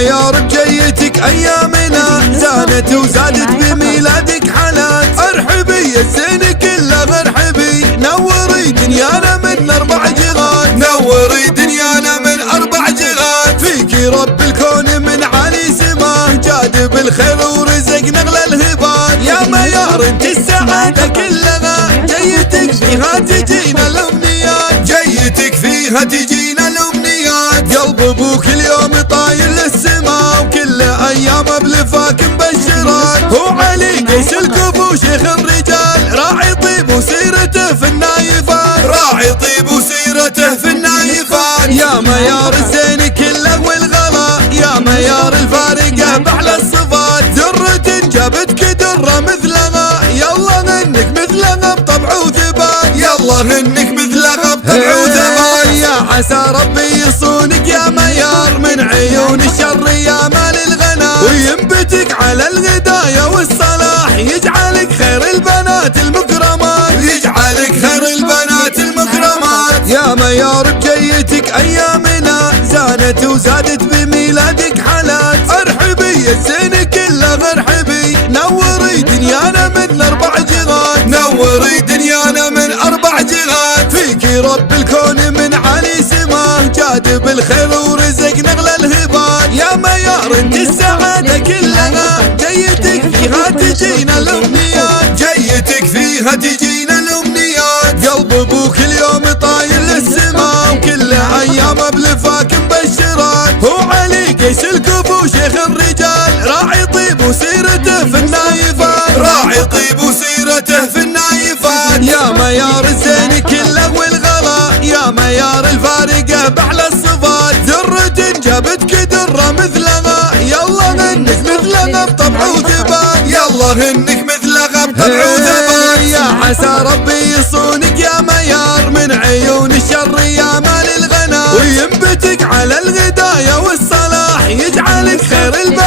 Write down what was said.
ميار بجيتك ايامنا زانت وزادت بميلادك حالات. ارحبي يا الزين كله ارحبي، نوري دنيانا من 4 جهات، نوري دنيانا من 4 جهات. فيكي رب الكون من عالي سماه، جاد بالخير ورزقنا اغلى الهبات. يا ميار انت السعادة كلها، جيتك فيها تجينا الامنيات، جيتك فيها تجينا الامنيات. قلب ابوك اليوم طاير للسما، وكل ايامه بلفاك مبشرات. هو علي قيس الكفو شيخ الرجال، راعي طيب وسيرته في النايفات، راعي طيب وسيرته في النايفات. يا ميار الزين كله والغلا، يا ميار الفارقه باحلى الصفات. درة جابتك درة مثلها، يلا انك مثلها بطبع وثبات، يلا انك مثلها بطبع وثبات. يا عسى ربي يصونك يا ميار من عيون الشر يا مال الغنا، وينبتك على الهدايا والصلاح، يجعلك خير البنات المكرمات، يجعلك خير البنات المكرمات. يا ميار بجيتك ايامنا زانت وزادت بميلادك حالات. ارحبي يا الزين كله ارحبي، نوري دنيانا من 4 جهات، نوري دنيانا من 4 جهات. فيكي رب الكون من عالي سماه، جاد بالخير ورزقنا اغلى الهبات. يا ميار انت السعادة كلها، جيتك فيها تجينا الامنيات، جيتك فيها تجينا الامنيات. قلب ابوك اليوم طاير للسما، وكل ايامه بلفاك مبشرات. هو علي قيس الكفو شيخ الرجال، راعي طيب وسيرته في النايفات، راعي طيب وسيرته في النايفات. يا ميار الزين كله والغلا، يا ميار الفارقه باحلى الصفات. درة جابتك درة مثلها، يلا انك مثلها بطبع وثبات، يلا انك مثلها بطبع وثبات. يا عسى ربي يصونك يا ميار من عيون الشر يا مال الغنا، وينبتك على الهدايا والصلاح، يجعلك خير البنات